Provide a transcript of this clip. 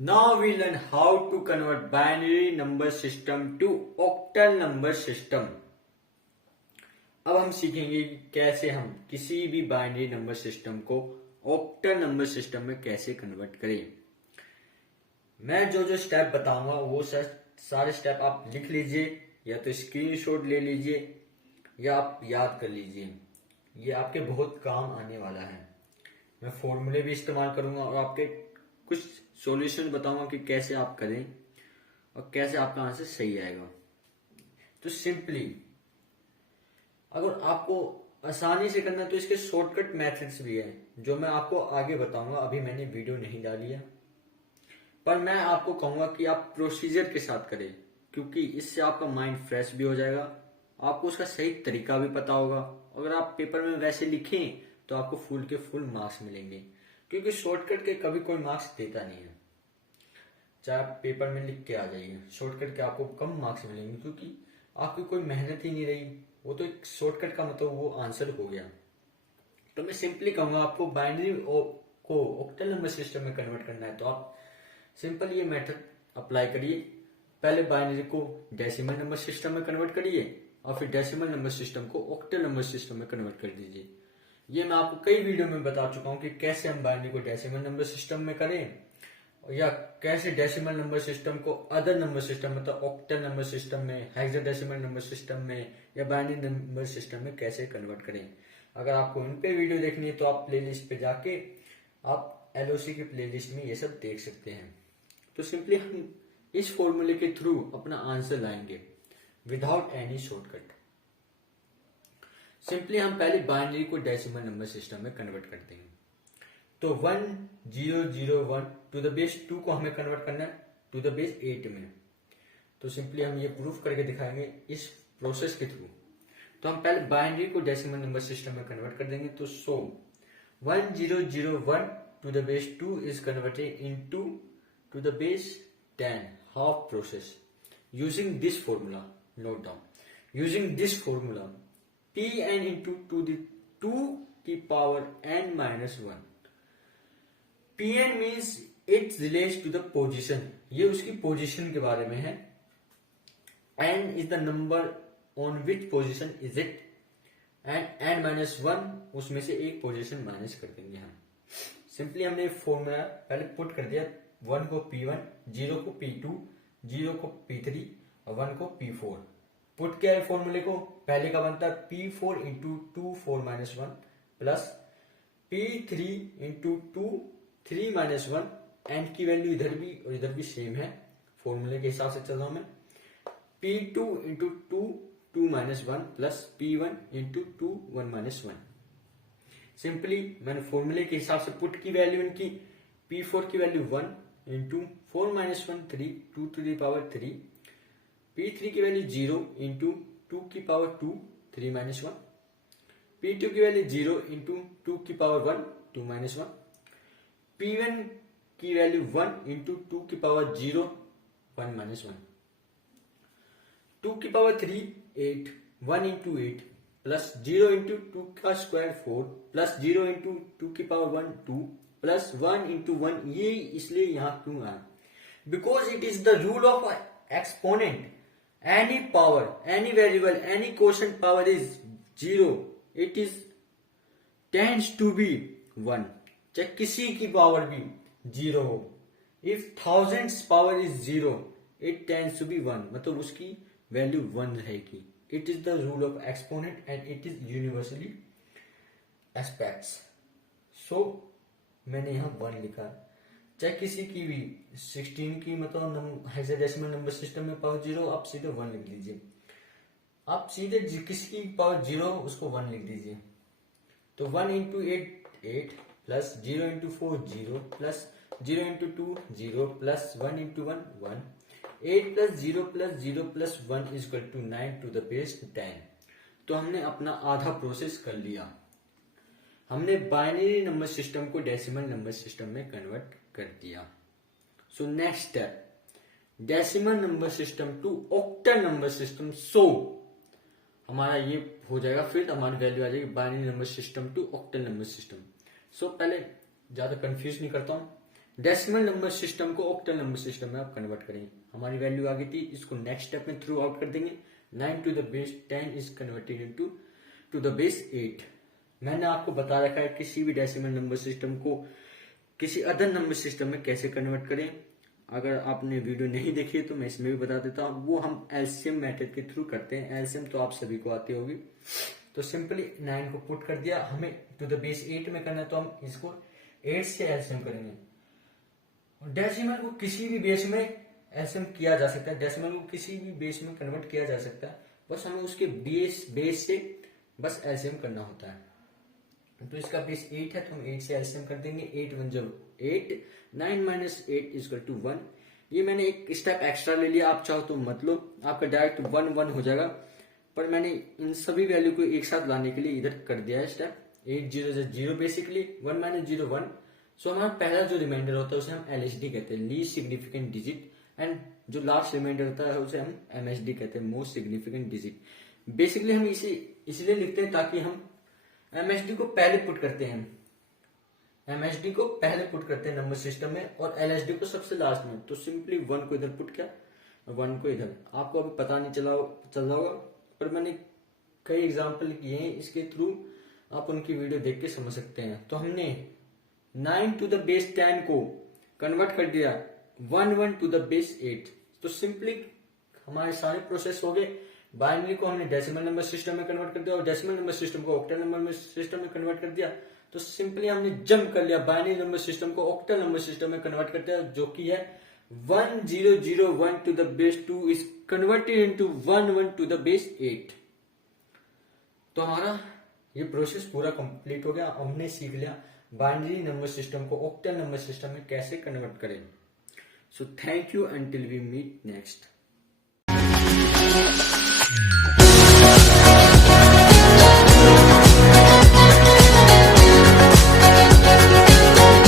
Now we learn how to convert binary number system to octal number system. अब हम सीखेंगे कि कैसे हम किसी भी बाइनरी नंबर सिस्टम को ऑक्टल नंबर सिस्टम में कैसे कन्वर्ट करें। मैं जो जो स्टेप बताऊंगा वो सारे स्टेप आप लिख लीजिए या तो स्क्रीनशॉट ले लीजिए या आप याद कर लीजिए। ये आपके बहुत काम आने वाला है। मैं फॉर्मूले भी इस्तेमाल करूंगा और आपके कुछ सॉल्यूशन बताऊंगा कि कैसे आप करें और कैसे आपका आंसर सही आएगा। तो सिंपली अगर आपको आसानी से करना है तो इसके शॉर्टकट मेथड्स भी हैं जो मैं आपको आगे बताऊंगा। अभी मैंने वीडियो नहीं डाली है पर मैं आपको कहूंगा कि आप प्रोसीजर के साथ करें क्योंकि इससे आपका माइंड फ्रेश भी हो जाएगा, आपको उसका सही तरीका भी पता होगा। अगर आप पेपर में वैसे लिखें तो आपको फुल के फुल मार्क्स मिलेंगे क्योंकि शॉर्टकट के कभी कोई मार्क्स देता नहीं है। चाहे आप पेपर में लिख के आ जाइए, शॉर्टकट के आपको कम मार्क्स मिलेंगे क्योंकि आपकी कोई मेहनत ही नहीं रही। वो तो एक शॉर्टकट का मतलब वो आंसर हो गया। तो मैं सिंपली कहूंगा आपको बाइनरी को ऑक्टल नंबर सिस्टम में कन्वर्ट करना है तो आप सिंपल ये मेथड अप्लाई करिए। पहले बाइनरी को डेसिमल नंबर सिस्टम में कन्वर्ट करिए और फिर डेसिमल नंबर सिस्टम को ऑक्टल नंबर सिस्टम में कन्वर्ट कर दीजिए। ये मैं आपको कई वीडियो में बता चुका हूं कि कैसे हम बाइनरी को डेसिमल नंबर सिस्टम में करें या कैसे डेसिमल नंबर सिस्टम को अदर नंबर सिस्टम मतलब ऑक्टल नंबर सिस्टम में, हेक्साडेसिमल नंबर सिस्टम में या बाइनरी नंबर सिस्टम में कैसे कन्वर्ट करें। अगर आपको इन पे वीडियो देखनी है तो आप प्लेलिस्ट पे जाके आप एलओसी की प्लेलिस्ट में ये सब देख सकते हैं। तो सिंपली हम इस फॉर्मूले के थ्रू अपना आंसर लाएंगे विदाउट एनी शॉर्टकट। सिंपली हम पहले बाइनरी को डेसिमल नंबर सिस्टम में कन्वर्ट करते हैं। तो 1001 टू द बेस 2 को हमें कन्वर्ट करना है टू द बेस 8 में। तो सिंपली हम ये प्रूफ करके दिखाएंगे इस प्रोसेस के थ्रू। तो हम पहले बाइनरी को डेसिमल नंबर सिस्टम में कन्वर्ट कर देंगे। तो 1001 to the base 2 is converted into to the base 10 half process using this formula. Note down, using this formula pn into to the 2 की पावर n minus 1। pn means it relates to the position, ये उसकी position के बारे में है। n is the number on which position is it and n minus 1 उसमें से एक पोजीशन माइनस कर देंगे हम। सिंपली हमने फॉर्मूला पहले पुट कर दिया, 1 को p1, 0 को p2, 0 को p3 और 1 को p4। पुट किया है फॉर्मूले को, पहले का बनता है P4 into 2 4 minus 1 plus P3 into 2 3 minus 1। N की वैल्यू इधर भी और इधर भी सेम है, फॉर्मूले के हिसाब से चल रहा हूं मैं। P2 into 2 2 minus 1 plus P1 into 2 1 minus 1। Simply मैंने फॉर्मूले के हिसाब से पुट की वैल्यू इनकी, P4 की वैल्यू 1 into 4 minus 1 3 2 to the power 3, P3 की वैल्यू 0 इंटू 2 की पावर 2 3 माइनस 1, P2 की वैल्यू 0 इंटू 2 की पावर 1 2 माइनस 1, P1 की वैल्यू 1 इंटू 2 की पावर 0 1 माइनस 1, 2 की पावर 3 8 1 इंटू 8 प्लस 0 इंटू 2 का स्क्वायर 4 प्लस 0 इंटू 2 की पावर 1 2 प्लस 1 इंटू 1। ये इसलिए यहां क्यों आया, because it is the rule of exponent. Any power, any variable, any quotient power is 0. It is tends to be 1. चाहे किसी की पावर भी 0 हो। If thousands power is 0, it tends to be 1. मतलब उसकी वैल्यू 1 रहेगी। It is the rule of exponent and it is universally aspects. So मैंने यहाँ 1 लिखा। चाहे किसी की भी 16 की मतलब हेक्साडेसिमल नंबर सिस्टम में पावर 0, आप सीधे 1 लिख लीजिए। आप सीधे किसी की पावर 0 उसको 1 लिख दीजिए। तो 1 into 8 8 plus 0 into 4 0 plus 0 into 2 0 plus 1 into 1 1, 8 plus 0 plus 1 is equal to 9 to the base 10। तो हमने अपना आधा प्रोसेस कर लिया। हमने बाइनरी नंबर सिस्टम को डेसिमल नंबर सिस्टम में कन्वर्ट कर दिया। So next step, decimal number system to octal number system. So हमारा ये हो जाएगा, फिर हमारी वैल्यू आ जाएगी binary number system to octal number system. So पहले ज्यादा कंफ्यूज नहीं करता हूं, डेसिमल नंबर सिस्टम को ऑक्टल नंबर सिस्टम में आप कन्वर्ट करेंगे। हमारी वैल्यू आ गई थी, इसको नेक्स्ट स्टेप में थ्रू आउट कर देंगे। 9 to the base 10 is converted into to the base 8। मैंने आपको बता रखा है किसी भी डेसिमल नंबर सिस्टम को किसी अदर नंबर सिस्टम में कैसे कन्वर्ट करें। अगर आपने वीडियो नहीं देखी है तो मैं इसमें भी बता देता हूँ। वो हम एलसीएम मेथड के थ्रू करते हैं। एलसीएम तो आप सभी को आती होगी। तो सिंपली 9 को पुट कर दिया, हमें टू द बेस 8 में करना है तो हम इसको 8 से एलसीएम करेंगे। डेसिमल को किसी भी बेस में एलसीएम किया जा सकता है, डेसिमल को किसी भी बेस में कन्वर्ट किया जा सकता है, बस हमें उसके बेस से बस एलसीएम करना होता है। तो इसका बेस 8 है तो हम 8 से एलसीएम कर देंगे। 8 1 जब 8, 9 माइनस 8 इक्वल टू 1। ये मैंने एक स्टेप एक्स्ट्रा ले लिया, आप चाहो तो मत लो, आपका डायरेक्ट 1 1 हो जाएगा, पर मैंने इन सभी वैल्यू को एक साथ लाने के लिए इधर कर दिया है स्टेप। 8 0 0 basically, 1 minus 0 1। सो हमारा पहला जो रिमाइंडर होता है उसे हम एलएसडी कहते हैं, लीस्ट सिग्निफिकेंट डिजिट, एंड जो लास्ट रिमाइंडर होता है उसे हम एमएसडी कहते हैं, मोस्ट सिग्निफिकेंट डिजिट। बेसिकली हम इसे इसलिए लिखते हैं ताकि हम एमएसडी को पहले पुट करते हैं, एमएसडी को पहले पुट करते हैं नंबर सिस्टम में और एलएसडी को सबसे लास्ट में। तो सिंपली 1 को इधर पुट किया, 1 को इधर। आपको अभी पता नहीं चल रहा होगा, पर मैंने कई एग्जाम्पल किए हैं, इसके थ्रू आप उनकी वीडियो देख के समझ सकते हैं। तो हमने 9 to the base 10 को कन्वर्ट कर दिया 1 1 to the base 8। तो सिंपली हमारे सारे प्रोसेस हो गए। बाइनरी को हमने डेसिमल नंबर सिस्टम में कन्वर्ट कर दिया और डेसिमल नंबर सिस्टम को ऑक्टल नंबर सिस्टम में कन्वर्ट कर दिया। तो सिंपली हमने जंप कर लिया, बाइनरी नंबर सिस्टम को ऑक्टल नंबर सिस्टम में कन्वर्ट कर दिया, जो कि है 1 0 0 1 to the base 2 is converted into 1 1 to the base 8। तो हमारा ये प्रोसेस पूरा कंप्लीट हो गया। हमने सीख लिया बाइनरी नंबर सिस्टम को ऑक्टल नंबर सिस्टम में कैसे कन्वर्ट करें। So thank you, until we meet next.